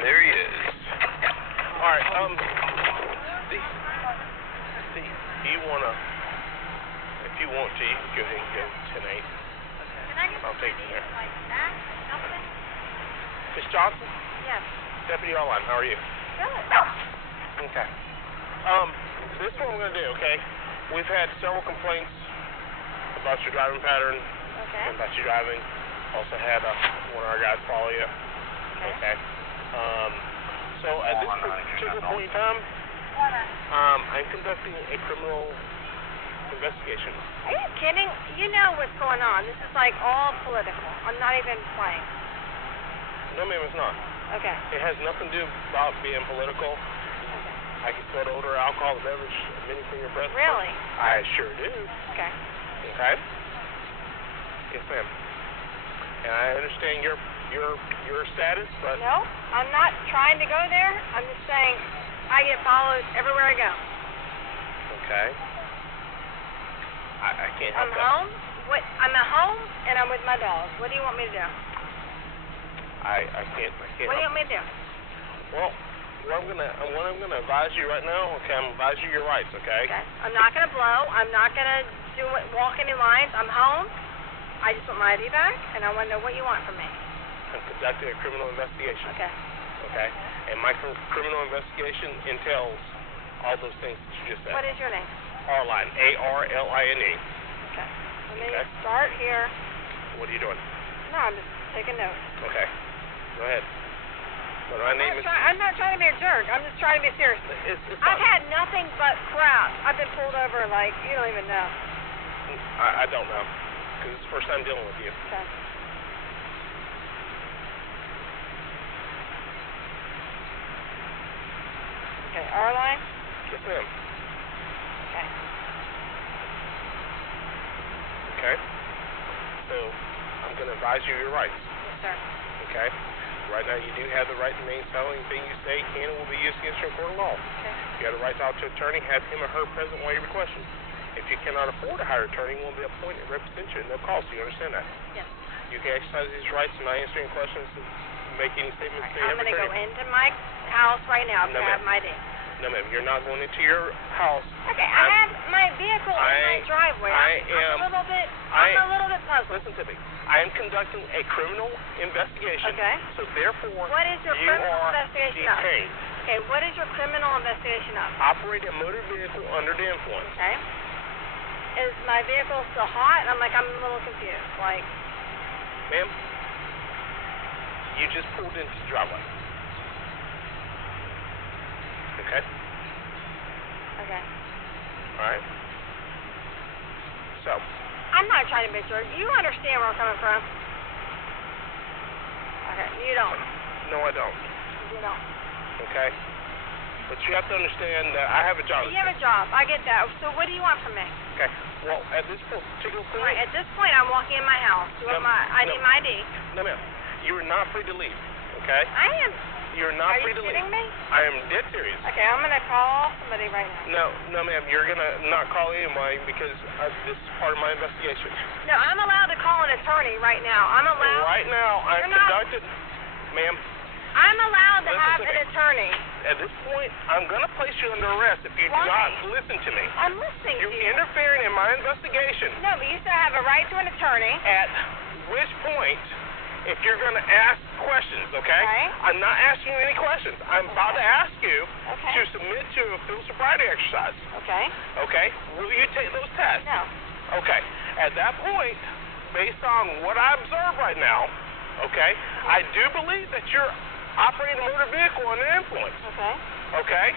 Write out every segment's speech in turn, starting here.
There he is. All right, Steve, do you want to, if you want to, you can go ahead and go 10-8. I'll take you there. Miss Johnson? Yes. Deputy Arline, how are you? Good. Okay. This is what we're going to do, okay? We've had several complaints about your driving pattern, Okay. about you driving. Also had one of our guys follow you. Okay. So at this particular point in time, I'm conducting a criminal investigation. Are you kidding? You know what's going on. This is like all political. I'm not even playing. No, ma'am, it's not. Okay. It has nothing to do about being political. Okay. I can smell the odor of alcohol and beverage emitting from your breath. Really? I sure do. Okay. Okay? Yes, ma'am. And I understand your status, but... No, I'm not trying to go there. I'm just saying I get followed everywhere I go. Okay. I can't help I'm that. home. I'm at home and I'm with my dog. What do you want me to do? I can't What do you help. want me to do? Well, what I'm gonna advise you right now, okay, I'm advising you your rights, okay? Okay. I'm not gonna blow. I'm not gonna walk any lines. I'm home. I just want my ID back, and I want to know what you want from me. I'm conducting a criminal investigation. Okay. Okay? And my criminal investigation entails all those things that you just said. What is your name? Arline, A-R-L-I-N-E. Okay. Let me Okay. start here. What are you doing? No, I'm just taking notes. Okay. Go ahead. Well, my name is... I'm not trying to be a jerk. I'm just trying to be serious. It's I've fine. had nothing but crap. I've been pulled over like you don't even know. I don't know. Because it's the first time dealing with you. Okay. Okay, Arline? Yes, ma'am. Okay. Okay? So, I'm going to advise you your rights. Yes, sir. Okay? Right now, you do have the right to remain silent. Anything you say can and will be used against you in court of law. Okay. You have the right to talk to an attorney, have him or her present while you request it. If you cannot afford to hire an attorney, one will be appointed and represent you at no cost. Do you understand that? Yes. You can exercise these rights and not answering questions and make any statements to I'm your going to go attorney. into my house right now to No, have ma'am. my ID. No, ma'am. You're not going into your house. Okay, I have my vehicle in my driveway. I'm a little bit puzzled. Listen to me. I am conducting a criminal investigation. Okay. So therefore, What is your you criminal are investigation of? detained. Okay, what is your criminal investigation of? Operating a motor vehicle under the influence. Okay. Is my vehicle still hot? I'm a little confused. Like, Ma'am, you just pulled into the driveway. Okay? okay. All right. So, I'm not trying to be a jerk. You understand where I'm coming from? Okay, you don't. no, I don't. You don't. Okay? But you have to understand that I have a job. You have a job. I get that. So what do you want from me? Okay. Well, at this particular point... Right, at this point, I'm walking in my house. I need my ID. No, ma'am. You are not free to leave. Okay? I am. You're not Are free you to leave. kidding me? I am dead serious. Okay, I'm going to call somebody right now. No, ma'am. You're going to not call anybody because this is part of my investigation. No, I'm allowed to call an attorney right now. I'm allowed. Right now, I'm conducting... Ma'am. I'm allowed to have Listen to an attorney. At this point, I'm going to place you under arrest if you do Why? not listen to me. I'm listening to You're you. interfering in my investigation. No, but you still have a right to an attorney. At which point, if you're going to ask questions, okay? Okay. I'm not asking you any questions. I'm about to ask you Okay. to submit to a field sobriety exercise. Okay. Okay? Will you take those tests? No. Okay. At that point, based on what I observe right now, okay, I do believe that you're operating a motor vehicle under influence. Okay. Okay?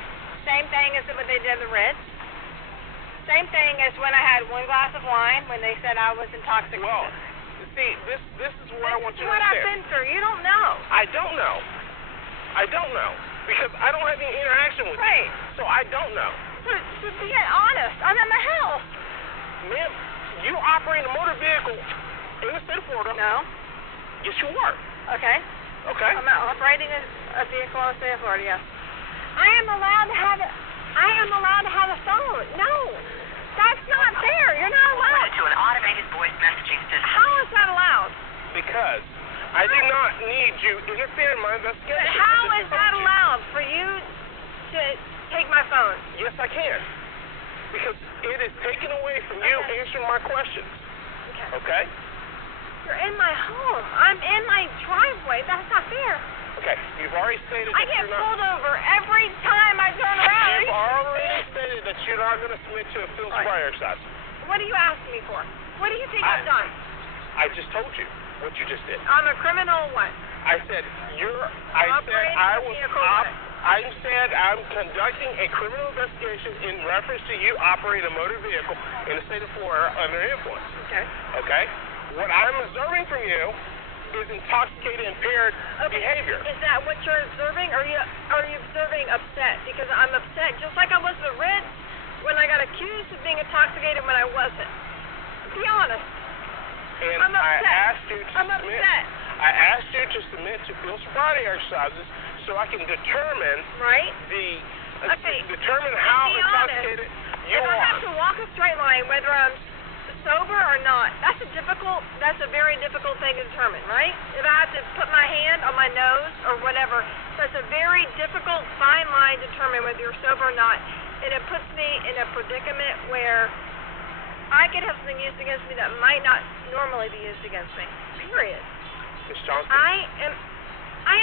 Same thing as what they did the Ritz. Same thing as when I had one glass of wine when they said I was intoxicated. Well, see, this is what I want you to This is what I've understand. been through. You don't know. I don't know. I don't know. Because I don't have any interaction with Right. you. So I don't know. To be honest, I'm at my house. Ma'am, you operate a motor vehicle in the state of Florida. No. Yes, you are. Okay. Okay? I'm operating a vehicle in the state of Florida, yes. I am allowed to have a phone. No. God you interfere in my investigation. But how is that allowed for you to take my phone? Yes, I can. Because it is taken away from you answering my questions. Okay? You're in my home. I'm in my driveway. That's not fair. Okay, you've already stated I that get you're not... pulled over every time I turn around. You've already stated that you're not going to submit to a field sobriety exercise. What are you asking me for? What do you think I've done? I just told you what you just did. I'm a criminal what? I said I'm conducting a criminal investigation in reference to you operating a motor vehicle in the state of Florida under influence. Okay. Okay? What I'm observing from you is intoxicated, impaired behavior. Is that what you're observing? Or are you observing upset? Because I'm upset, just like I was with Ritz when I got accused of being intoxicated when I wasn't. Be honest. And I'm upset. I asked you to submit to field sobriety exercises so I can determine determine how intoxicated you are. If I have to walk a straight line, whether I'm sober or not, that's a very difficult thing to determine, right? If I have to put my hand on my nose or whatever, that's a very difficult fine line to determine whether you're sober or not. And it puts me in a predicament where I could have something used against me that might not normally be used against me. Period. Ms. Johnson? I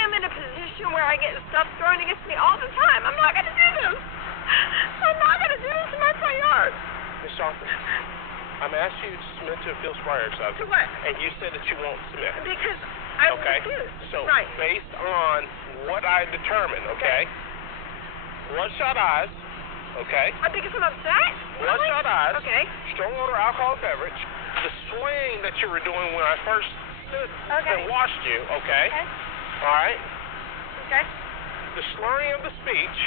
am in a position where I get stuff thrown against me all the time. I'm not going to do this. I'm not going to do this in my front yard. Ms. Johnson, I'm asking you to submit to a field sobriety exercise. To what? And you said that you won't submit. Because I refuse. So based on what I determined, bloodshot eyes, Because I'm upset? Bloodshot eyes, strong odor alcoholic beverage, the swaying that you were doing when I first stood and watched you, All right? The slurring of the speech,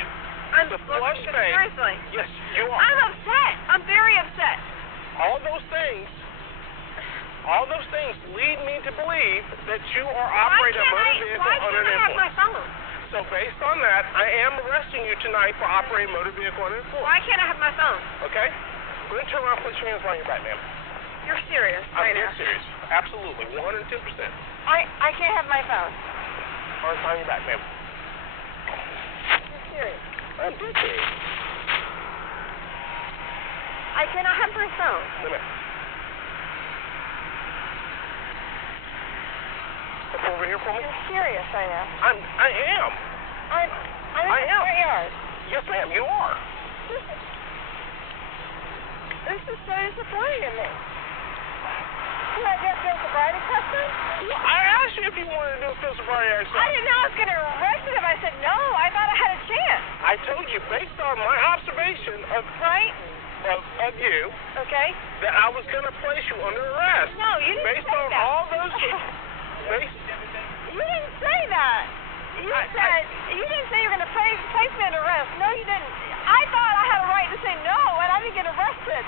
the flush stain. Seriously? Yes, you are. I'm upset. I'm very upset. All those things lead me to believe that you are operating a motor vehicle under influence. Why can't I have my phone? So based on that, I am arresting you tonight for operating a motor vehicle under influence. Why can't I have my phone? Okay? Go ahead and turn around and put your hands behind your back, ma'am. You're serious right now? I'm serious. Absolutely. 110%. I can't have my phone. Arms behind your back, ma'am. You're serious. I'm dead serious. I cannot have my phone. No, ma'am. Come over here for me. You're serious right now. I am. I'm in the front yard. Yes, ma'am, you are. This is so disappointing to me. Can I get field sobriety tested? I asked you if you wanted to do a field sobriety exercise. I didn't know I was going to arrest him. I said no. I thought I had a chance. I told you, based on my observation of you, that I was going to place you under arrest. No, you didn't based say on that. all those. You didn't say that. You didn't say you were going to place me under arrest. No, you didn't. I thought I had a right to say no, and I didn't get arrested.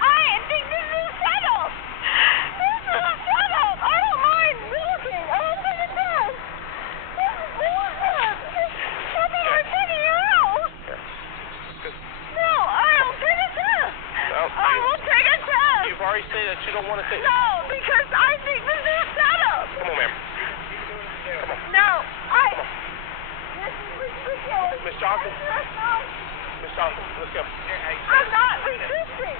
I think this is a setup. This is a setup. I don't mind walking. I don't think it does. This is bullshit. I'm in my fucking house. No, I don't think it does. I will take a test. You've already said that you don't want to take it. No, because I think this is a setup. Come on, ma'am. Come on. No, This is ridiculous. Miss Johnson. Miss Johnson, let's go. I'm not resisting.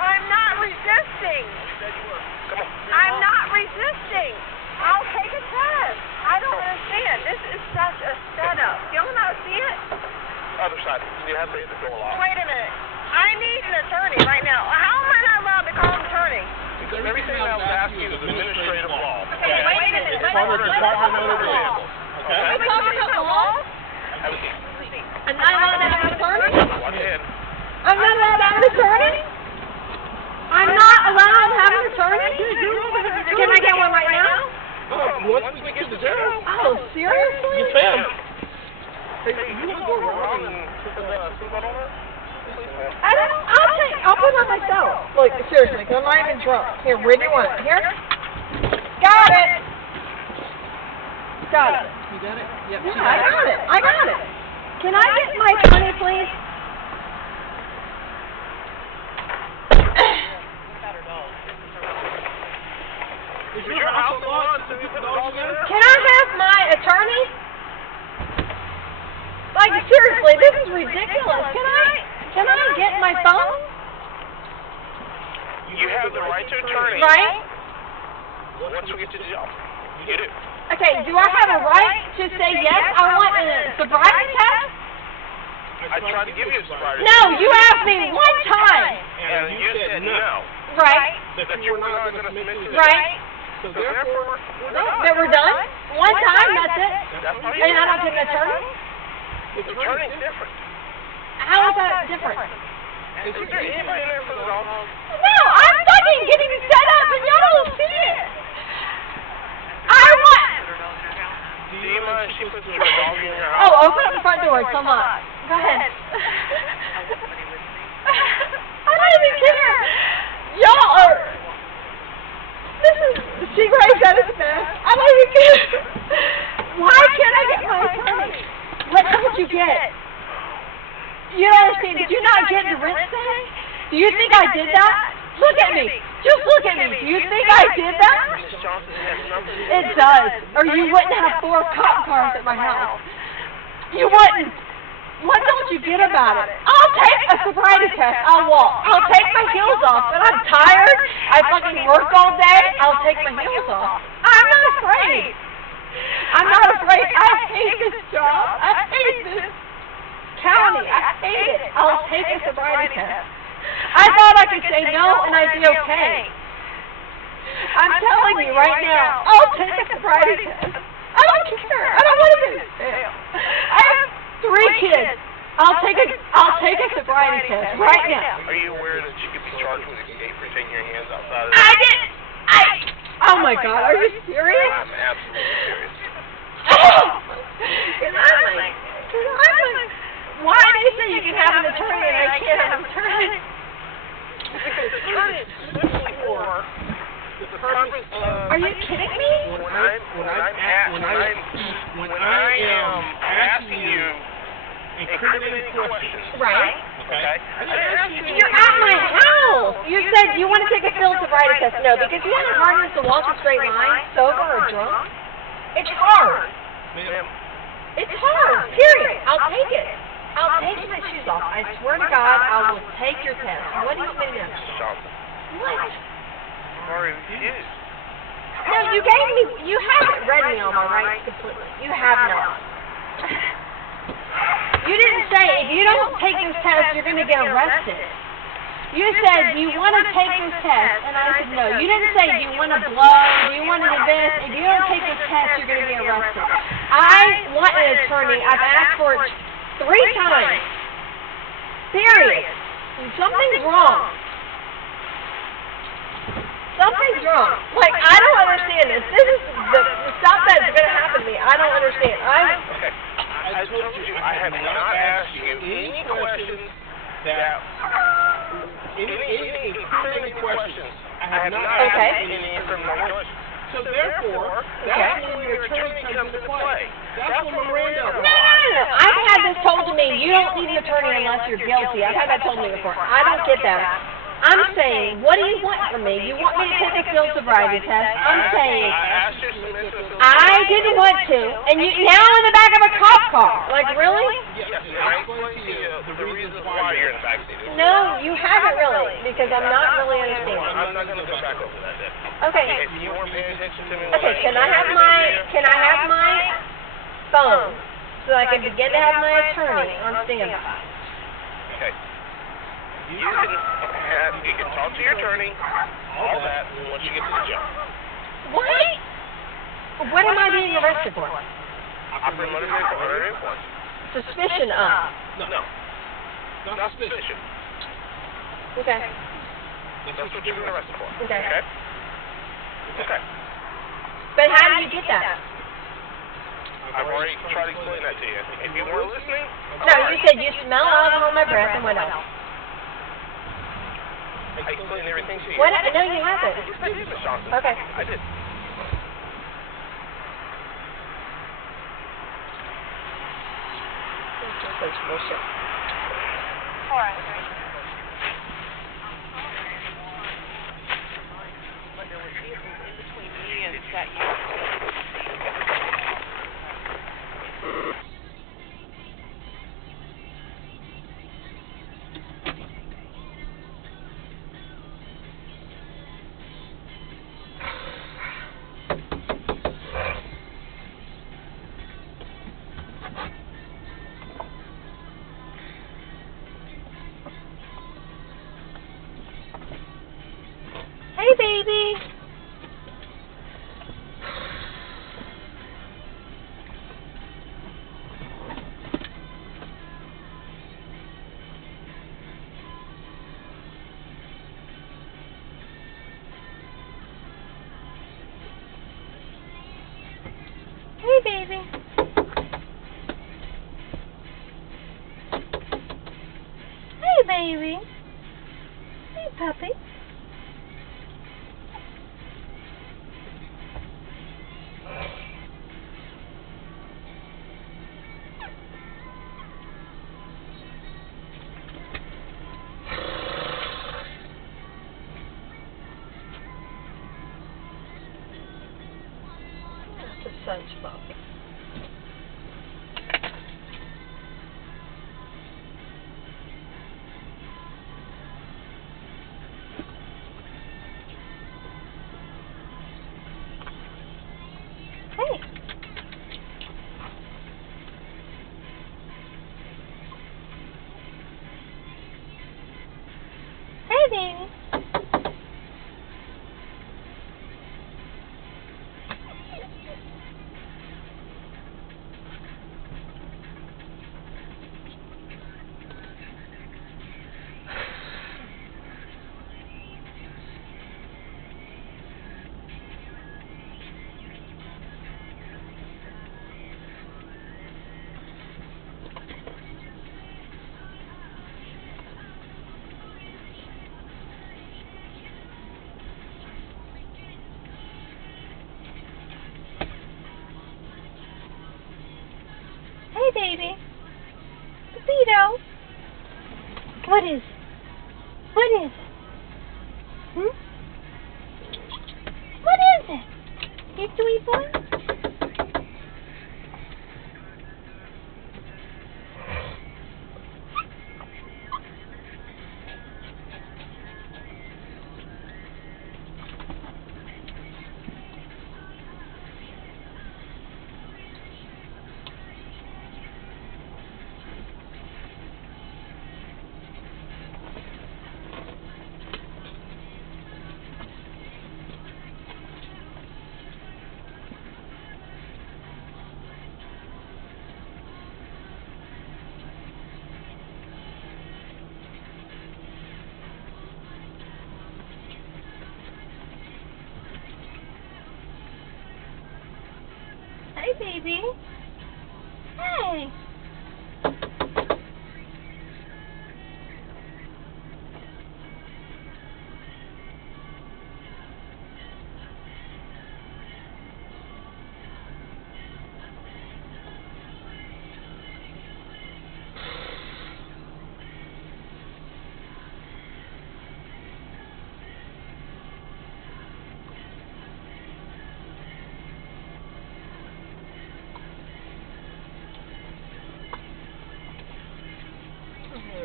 I'm not resisting. You said you were. Come on. I'm not resisting. I'll take a test. I don't understand. This is such a setup. Y'all not see it? Other side. You have to hit the door lock. Wait a minute. I need an attorney right now. How am I not allowed to call an attorney? Because everything I was asking you is administrative law. Okay, wait a minute. It's part of the Department of Motor Vehicle. Okay? Are we talking about law? Have a seat. I'm not allowed to have an attorney? Watch ahead. I'm not allowed to have an attorney? I'm not allowed to have an attorney? Can I get one right now? Once we get to jail. Oh, seriously? Yes, ma'am. Hey, you want to go around and put the seatbelt on her? I'll put it on myself. Look, seriously, because I'm not even drunk. Here, where do you want it? Here? Got it! Got it. You got it? Yep. Yeah, I got it. Can I get my attorney, please? Is your house unlocked? Can I have my attorney? Like, seriously, this is ridiculous. Can I get my phone? You have the right to attorney. Right? Once we get to the job. You do. Okay, do I have a right to say yes, I want a sobriety test? I tried to give you a sobriety No, you asked me one time. and you said no. Right? That you were not going to submit to this. Right? So therefore, we're done. That we're done? One time, that's it? That's all you And I don't get an attorney? The attorney's different. How is that different? Is there anybody in there for the dog? No, I'm fucking getting set up and y'all don't see it. I want... Do you mind if she puts your dog in your house? Oh, open up the front door. Come on. Go ahead. I don't even care. Y'all are... This is... She raised at his mess. I don't even care. Why can't I get my attorney? What did you get? You don't understand. Did you not get the rent thing? Do you think I did that? Look at me. Just look at me. Do you think I did that? Mrs. Johnson has nothing to do It does. Or you wouldn't have 4 cop cars at my house. You wouldn't. What don't you get about it? I'll take a sobriety test. I'll walk. I'll take my heels off. And I'm tired. I fucking work all day. I'll take my heels off. I'm not afraid. I'm not afraid. I hate this job. I hate this county. I hate it. I'll take a sobriety test. I thought I could say no and I'd be okay. I'm telling you right now, I'll take a sobriety test. I don't care. I don't want to go to jail. I have 3 kids. I'll take a sobriety test right now. Are you aware that you could be charged with escape for taking your hands outside of I didn't. Oh my God, are you serious? I'm absolutely serious. Why do you say you can have an attorney and I can't have an attorney? Because the attorney is simply for the purpose of... Are you kidding me? When I am asking you incriminating questions... Right. Okay? You're at my house. You said you want to take a field sobriety test. No, because you have hardness to walk a straight line, sober or drunk. It's hard. Ma'am, It's hard. Period. I'll take it. I'll take my shoes off. I swear to God, I will take your test. What do you mean? Mrs. Johnson, What? sorry, refused. No, you gave me. You haven't read me on my rights completely. You have not. You didn't say if you don't take this test, you're going to get arrested. You said you want to take this test, and I said no. You didn't say do you want to blow, do you want to do this. If you don't take this test, you're going to be arrested. I want an attorney. I've asked for it 3 times. Period. Something's wrong. Something's wrong. Like, I don't understand this. This is the stuff that's going to happen to me. I don't understand. Okay. I told you I have not asked you any questions that... Any incriminating questions. I have not asked any incriminating questions. So therefore, that's when your attorney comes into play. That's when Miranda... No. I've had this told to me, you don't need an attorney unless you're guilty. I've had that told to me before. I don't get that. I'm saying, what do you want from me? You want me to take a field sobriety test? I'm saying, I didn't want to, and you now in the back of a cop car. Like, really? Yes, and I explained to you the reasons why you're in the backseat. No, you haven't really, because I'm not really understanding. I'm not going to go back over that then. Okay. If you weren't paying attention to me... Okay, can I have my phone so I can begin to have my attorney on standby? Okay. You can talk to your attorney, all that, once you get to the job. What am I being arrested for? Operating motor vehicle under influence. Suspicion of. No. Not suspicion. Okay. That's what you're being arrested for. Okay. Okay. But how do you get that? I've already tried to explain that to you. If you weren't listening... No, you said you smell alcohol on my breath and what else? I explained everything to you. What? No, you haven't. Yes, I did, Ms. Johnson. Okay. I did. Bullshit. puppy. That's a such puppy. Hey. Hey, baby. Hey, baby. Pepito. What is it? What is it? Hmm? What is it? You sweet boy? Hey, baby. Hey.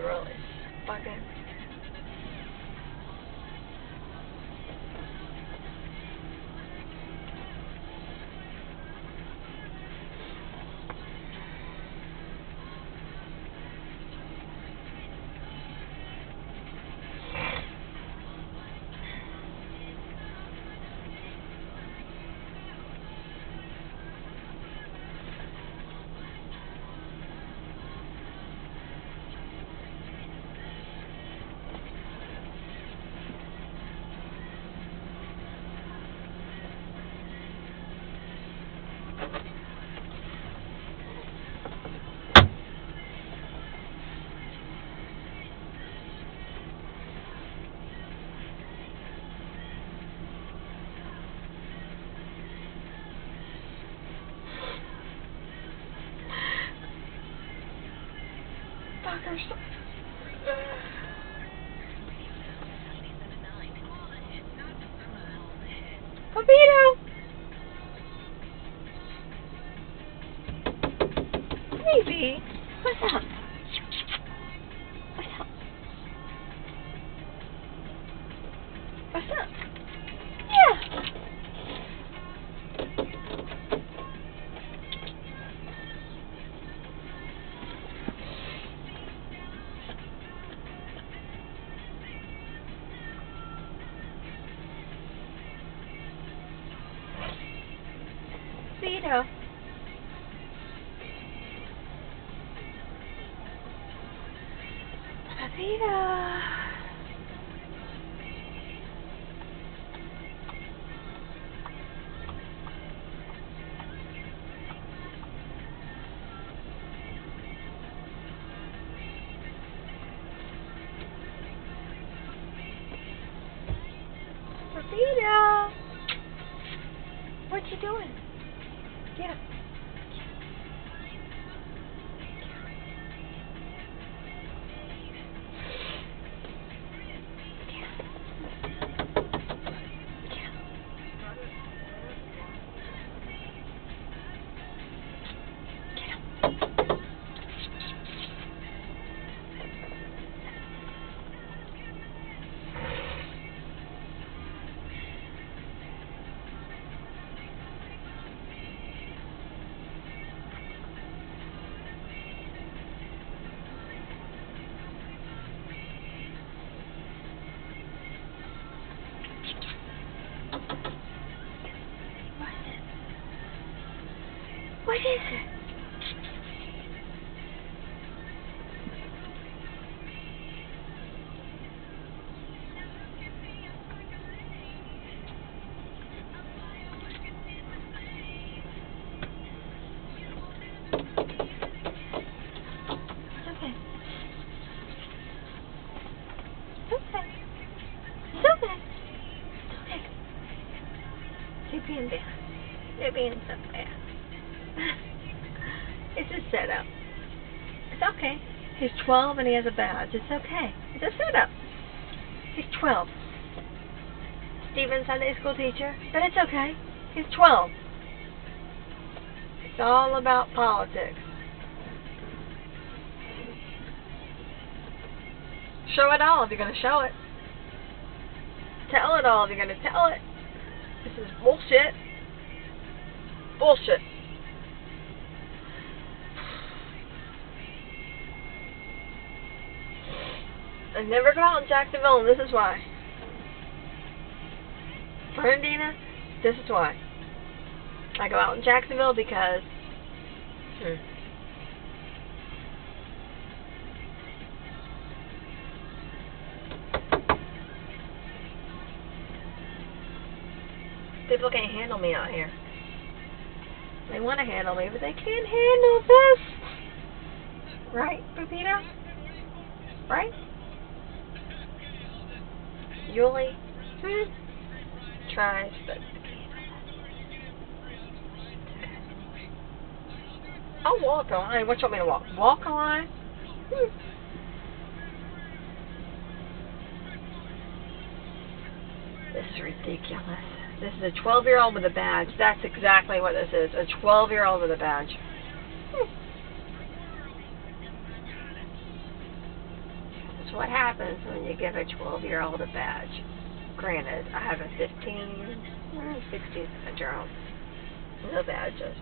Really fucking. Fuckers. Pepito. Baby. What's up? What's up? What's up? Yeah. Pepito. Pepito. doing? Get up. What is it? It's okay. It's okay. It's okay. It's okay. You're being bad. You're being so bad. It's a setup. It's okay. He's 12 and he has a badge. It's okay. It's a setup. He's 12. Stephen's Sunday school teacher, but it's okay. He's 12. It's all about politics. Show it all if you're going to show it. Tell it all if you're going to tell it. This is bullshit. Bullshit. I never go out in Jacksonville, and this is why. Fernandina, this is why. I go out in Jacksonville because people can't handle me out here. They want to handle me, but they can't handle this. Right, Pepita? Right? Yuli? Tries, but I'll walk a line. What you want me to walk? Walk a line? This is ridiculous. This is a 12-year-old with a badge. That's exactly what this is. A 12-year-old with a badge. That's what happens when you give a 12-year-old a badge. Granted, I have a 15, 16-year-old. No badges.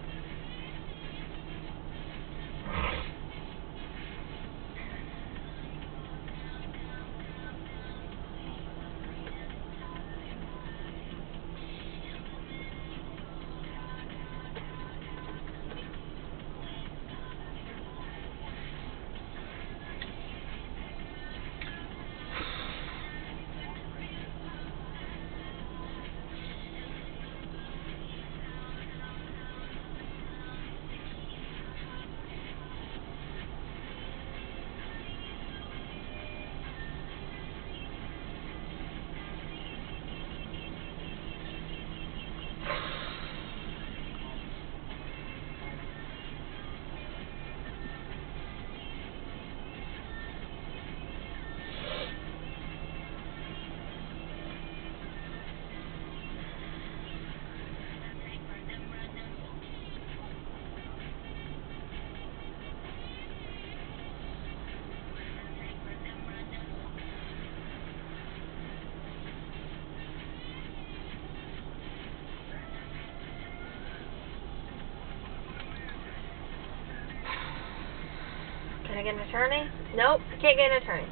Can I get an attorney? Nope, I can't get an attorney.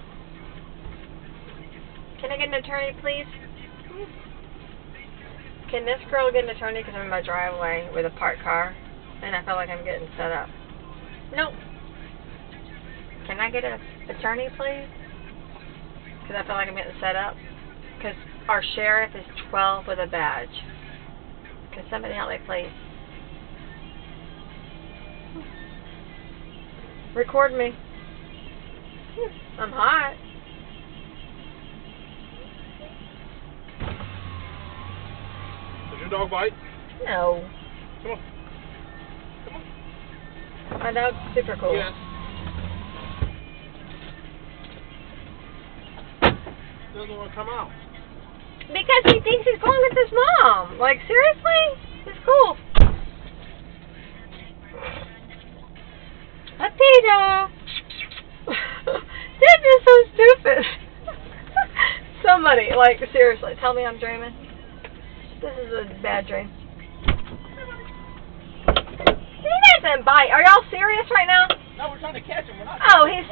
Can I get an attorney, please? Can this girl get an attorney because I'm in my driveway with a parked car and I feel like I'm getting set up? Nope. Can I get an attorney, please? Because I feel like I'm getting set up. Because our sheriff is 12 with a badge. Can somebody help me, please? Record me. I'm hot. Did your dog bite? No. Come on. Come on. My dog's super cool. Yes. Doesn't want to come out. Because he thinks he's going with his mom. Like, seriously? He's cool. Potato! This is so stupid. Somebody, like, seriously, tell me I'm dreaming. This is a bad dream. He doesn't bite. Are y'all serious right now? No, we're trying to catch him. We're not. Oh, he's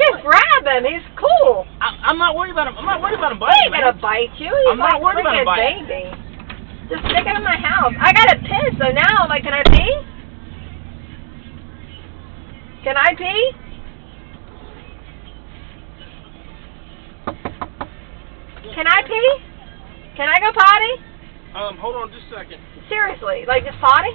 just grab him. He's cool. I'm not worried about him. I'm not worried about him He biting. ain't gonna bite you. He's I'm not like worried about him freaking biting. baby. Just stick it in my house. I gotta piss, so now, like, can I pee? Can I pee? Can I pee? Can I go potty? Hold on just a second. Seriously, like just potty?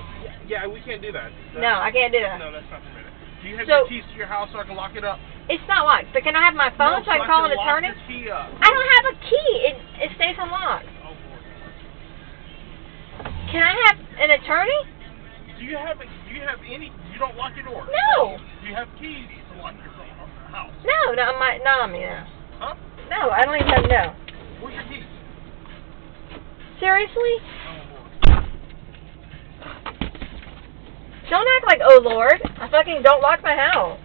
Yeah, we can't do that. No, I can't do that. No, that's not permitted. Do you have So- your keys to your house so I can lock it up? It's not locked, but can I have my phone so I can call an attorney? Lock your key up. I don't have a key. It stays unlocked. Oh, Lord. Can I have an attorney? Do you have any? You don't lock your door? No. Do you have keys to lock your house? No, not on me now. Huh? No, I don't even have no. Where's your keys? Seriously? Oh, Lord. Don't act like, oh Lord. I fucking don't lock my house.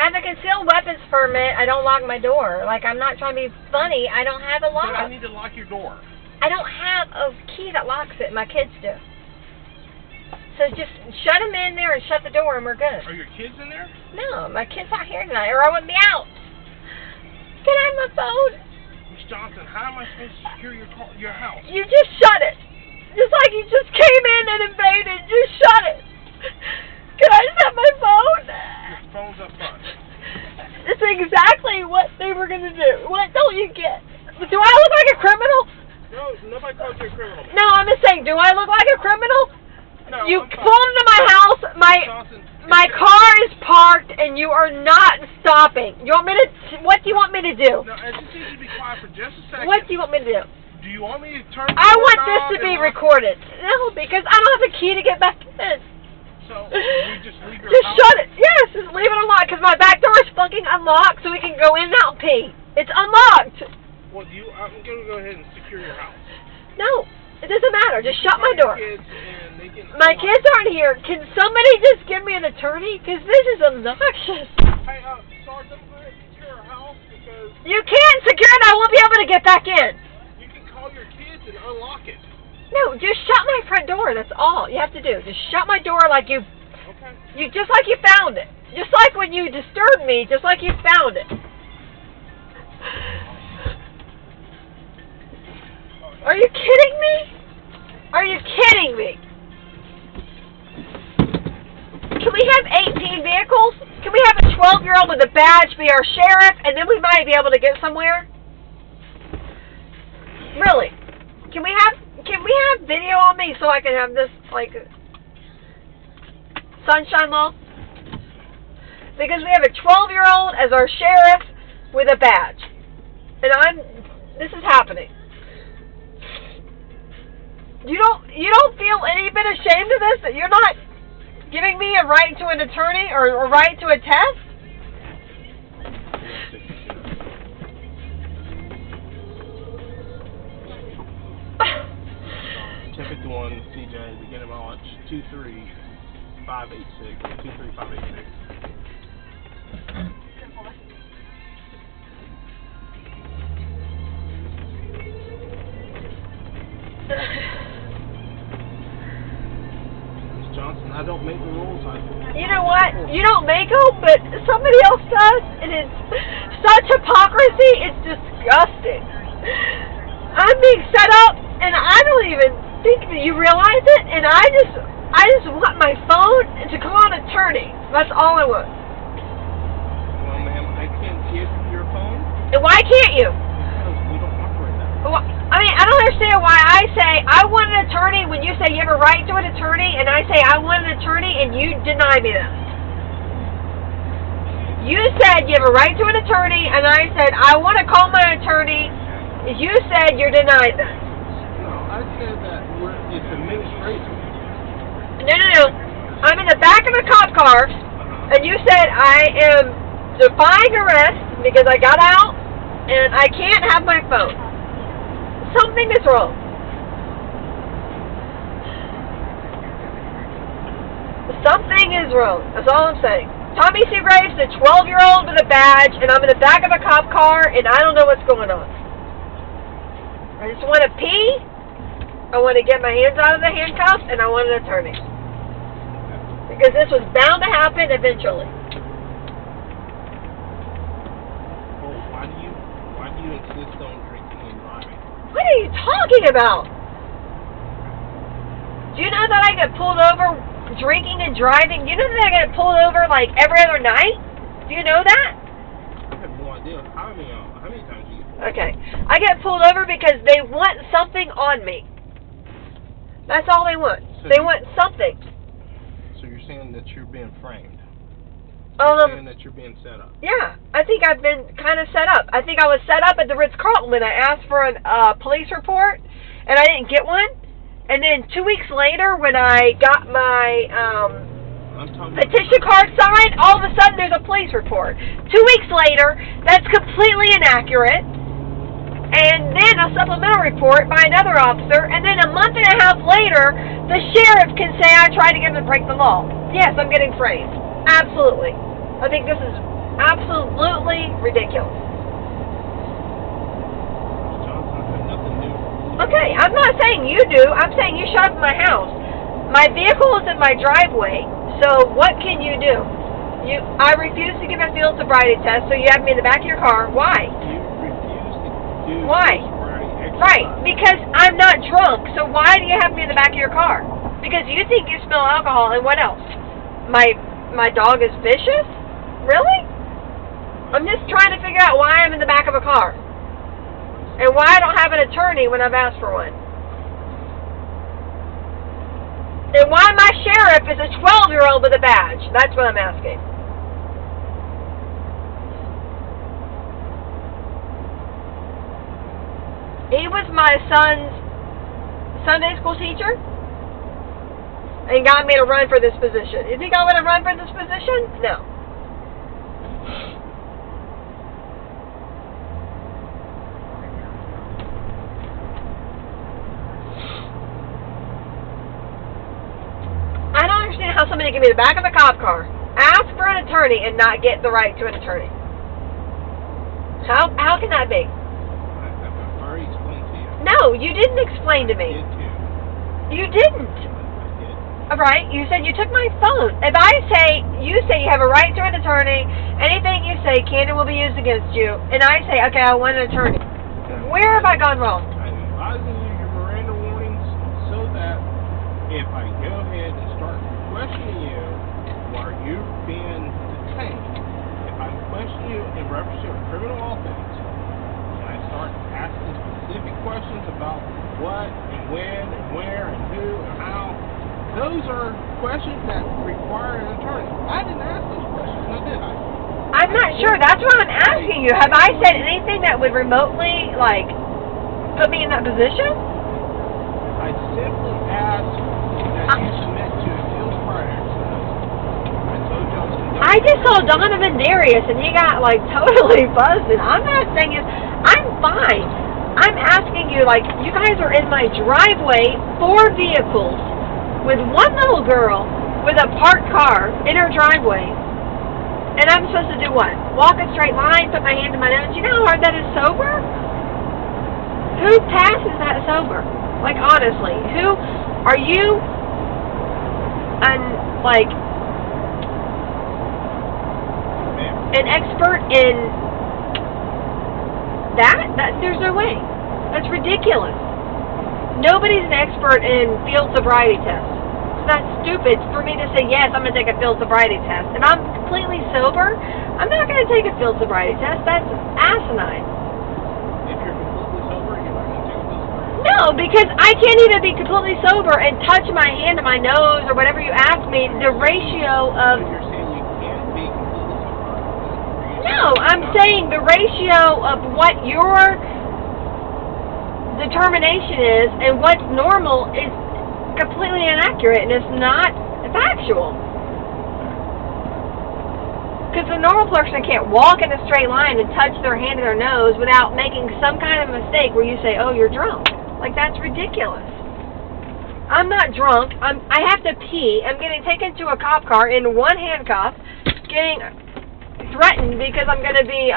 I have a concealed weapons permit. I don't lock my door. Like, I'm not trying to be funny. I don't have a lock. But I need to lock your door. I don't have a key that locks it. My kids do. So just shut them in there and shut the door and we're good. Are your kids in there? No, my kid's not here tonight or I wouldn't be out. Can I have my phone? Miss Johnson, how am I supposed to secure your house? You just shut it. Just like you just came in and invaded. Just shut it. Can I just have my phone? Your phone's up front. It's exactly what they were going to do. What don't you get? Do I look like a criminal? No, nobody calls you a criminal. No, I'm just saying, do I look like a criminal? No, You I'm fine. pulled into my house, Johnson, my car is parked, and you are not stopping. You want me to, what do you want me to do? No, I just need you to be quiet for just a second. What do you want me to do? Do you want me to turn I the want door this knob to be and recorded. No, because I don't have a key to get back in. So, you just leave your Just house? shut it. Yes, just leave it unlocked, because my back door is fucking unlocked, so we can go in and out and pee. It's unlocked. Well, I'm going to go ahead and secure your house. No, it doesn't matter. Just shut my door. Kids and they can My kids aren't here. Can somebody just give me an attorney? Because this is obnoxious. Hey, Sergeant, I'm going to secure your house because You can't secure it. I won't be able to get back in. you can call your kids and unlock it. No, just shut my front door. That's all you have to do. Just shut my door like you just like you found it. Just like when you disturbed me, just like you found it. Are you kidding me? Are you kidding me? Can we have 18 vehicles? Can we have a 12-year-old with a badge be our sheriff, and then we might be able to get somewhere? Really? Can we have video on me so I can have this, like, sunshine law? Because we have a 12-year-old as our sheriff with a badge. And this is happening. You don't feel any bit ashamed of this? That you're not giving me a right to an attorney or a right to a test? Typical 1 CJ, beginning of launch 23586. 23586. Miss Johnson, I don't make the rules. You know what? You don't make them, but somebody else does, and it's such hypocrisy. It's disgusting. I'm being set up, and I don't even think that you realize it. And I just want my phone to call an attorney. That's all I want. And why can't you? Because we don't operate that way. Well, I mean, I don't understand why I say I want an attorney when you say you have a right to an attorney, and I say I want an attorney, and you deny me that. You said you have a right to an attorney, and I said I want to call my attorney. You said you're denied that. No, I said that it's administrative. No. I'm in the back of a cop car, and you said I am defying arrest because I got out, and I can't have my phone. Something is wrong. Something is wrong. That's all I'm saying. Tommy Seagrave's a 12-year-old with a badge, and I'm in the back of a cop car, and I don't know what's going on. I just want to pee. I want to get my hands out of the handcuffs, and I want an attorney. Because this was bound to happen eventually. Well, why do you insist on drinking and driving? What are you talking about? Do you know that I get pulled over drinking and driving? Do you know that I get pulled over like every other night? Do you know that? I have no idea. How many times do you get pulled? Okay. I get pulled over because they want something on me. That's all they want. They want something. So you're saying that you're being framed? You're saying that you're being set up? Yeah. I think I've been kind of set up. I think I was set up at the Ritz-Carlton when I asked for a police report, and I didn't get one. And then 2 weeks later, when I got my petition card signed, all of a sudden there's a police report. 2 weeks later, that's completely inaccurate. And then a supplemental report by another officer. And then a month and a half later, the sheriff can say I tried to get him to break the law. Yes, I'm getting framed. Absolutely. I think this is absolutely ridiculous. Okay, I'm not saying you do. I'm saying you shut up in my house. My vehicle is in my driveway, so what can you do? I refuse to give a field sobriety test, so you have me in the back of your car. Why? You refuse to do why? sobriety exercise. Right, because I'm not drunk, so why do you have me in the back of your car? Because you think you smell alcohol, and what else? My dog is vicious? Really? I'm just trying to figure out why I'm in the back of a car. And why I don't have an attorney when I've asked for one. And why my sheriff is a 12-year-old with a badge. That's what I'm asking. He was my son's Sunday school teacher and got me to run for this position. You think I would have run for this position? No. I don't understand how somebody can be in the back of a cop car, ask for an attorney, and not get the right to an attorney. How can that be? I've already explained to you. No, you didn't explain to me. I did too. You didn't. I did. All right, you said you took my phone. If you say you have a right to an attorney, anything you say can and will be used against you, and I say, okay, I want an attorney. Where have I gone wrong? I'm advising you your Miranda warnings so that if I go ahead and start questioning you while you're being detained, if I'm questioning you in reference to a criminal offense, and I start asking specific questions about what and when and where and who and how, those are questions that require an attorney. I didn't ask those questions, now did I? I'm not sure. That's why I'm asking you. Have I said anything that would remotely, put me in that position? I simply asked that you submit to a field sobriety exercise. I told you I was conducting. I just saw Donovan Darius, and he got, totally busted. I'm not saying I'm fine. I'm asking you, you guys are in my driveway, 4 vehicles, with one little girl with a parked car in her driveway. And I'm supposed to do what? Walk a straight line, put my hand in my nose? You know how hard that is sober? Who passes that sober? Honestly, who are you? An expert in that? There's no way. That's ridiculous. Nobody's an expert in field sobriety tests. So that's stupid for me to say, yes, I'm going to take a field sobriety test. If I'm completely sober, I'm not going to take a field sobriety test. That's asinine. If you're completely sober, you're not going to take a field sobriety test? No, because I can't even be completely sober and touch my hand to my nose or whatever you ask me. The ratio of... So you're saying you can't be completely sober? No, I'm saying the ratio of what your determination is and what's normal is completely inaccurate, and it's not factual. Because the normal person can't walk in a straight line and touch their hand to their nose without making some kind of mistake where you say, oh, you're drunk. Like, that's ridiculous. I'm not drunk. I have to pee. I'm getting taken to a cop car in one handcuff, getting threatened because I'm going to be,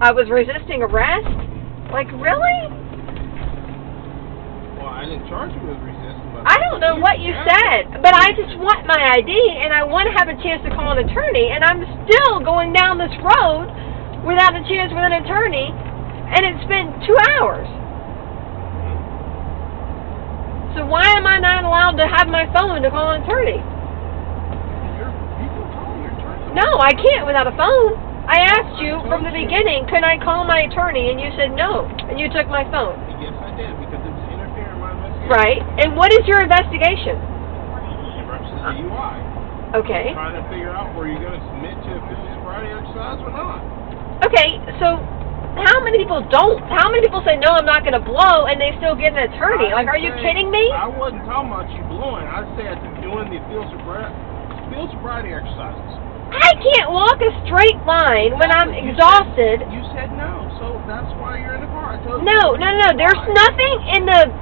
I was resisting arrest. Like, really? Well, I didn't charge you with resisting. I don't know what you said, but I just want my ID, and I want to have a chance to call an attorney, and I'm still going down this road without a chance with an attorney, and it's been 2 hours. So why am I not allowed to have my phone to call an attorney? You can call your attorney. No, I can't without a phone. I asked you from the beginning, can I call my attorney, and you said no, and you took my phone. Yes, I did, because it was interfering in my investigation. Right, and what is your investigation? It references DUI. Okay. I'm trying to figure out where you're going to submit to a physical sobriety exercise or not. Okay, so how many people don't? How many people say, no, I'm not going to blow, and they still get an attorney? Like, are you kidding me? I wasn't talking about you blowing. I said doing the field sobriety exercises. I can't walk a straight line when I'm exhausted. You said no, so that's why you're in the car. I told you. No. There's nothing in the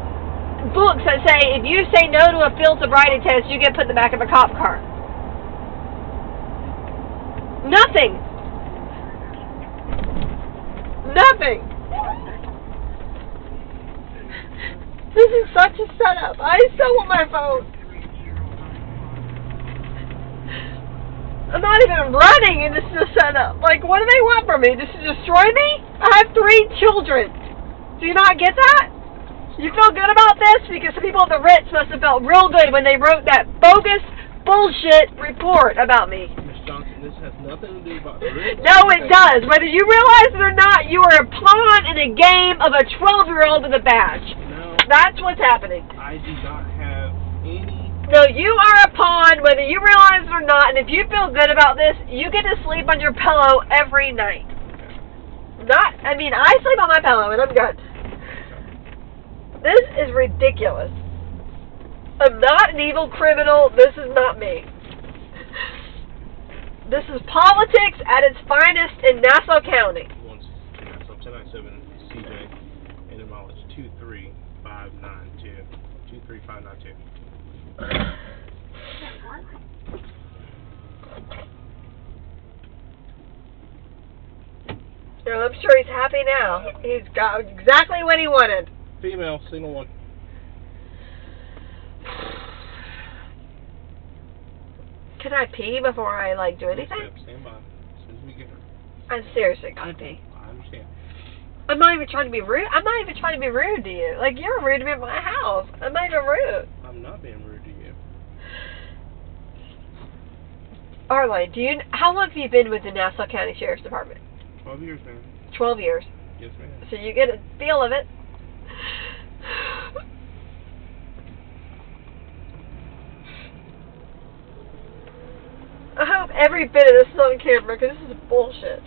books that say if you say no to a field sobriety test, you get put in the back of a cop car. Nothing. Nothing. This is such a setup. I still want my phone. I'm not even running, and this is a setup. Like, what do they want from me? Just to destroy me? I have 3 children. Do you not get that? You feel good about this? Because the people at the Ritz must have felt real good when they wrote that bogus bullshit report about me. Miss Johnson, this has nothing to do about the Ritz. No, it does. Whether you realize it or not, you are a pawn in a game of a 12-year-old with a badge. No. That's what's happening. I do not have any... No, you are a pawn, whether you realize it or not, and if you feel good about this, you get to sleep on your pillow every night. I sleep on my pillow, and I'm good. This is ridiculous. I'm not an evil criminal. This is not me. This is politics at its finest in Nassau County. Once, so 1097 CJ, and the mileage 23592. 23592. Well, I'm sure he's happy now. He's got exactly what he wanted. Female, single one. Can I pee before I do anything? Stand by. As soon as we get her. I'm seriously gonna pee. I understand. I'm not even trying to be rude. I'm not even trying to be rude to you. Like, you're rude to me at my house. I'm not even rude. I'm not being rude to you. Arline, how long have you been with the Nassau County Sheriff's Department? 12 years, ma'am. 12 years. Yes, ma'am. So you get a feel of it. I hope every bit of this is on camera, because this is bullshit.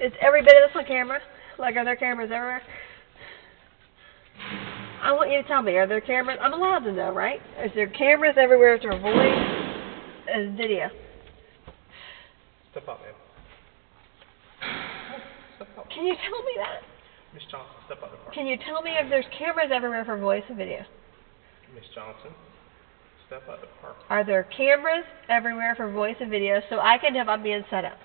Is every bit of this on camera? Like, are there cameras everywhere? I want you to tell me, are there cameras? I'm allowed to know, right? Is there cameras everywhere to avoid video? Step up, ma'am. Step up. Can you tell me that? Miss Johnson, step up the car. Can you tell me if there's cameras everywhere for voice and video? Miss Johnson, step up the car. Are there cameras everywhere for voice and video so I can know if I'm being set up?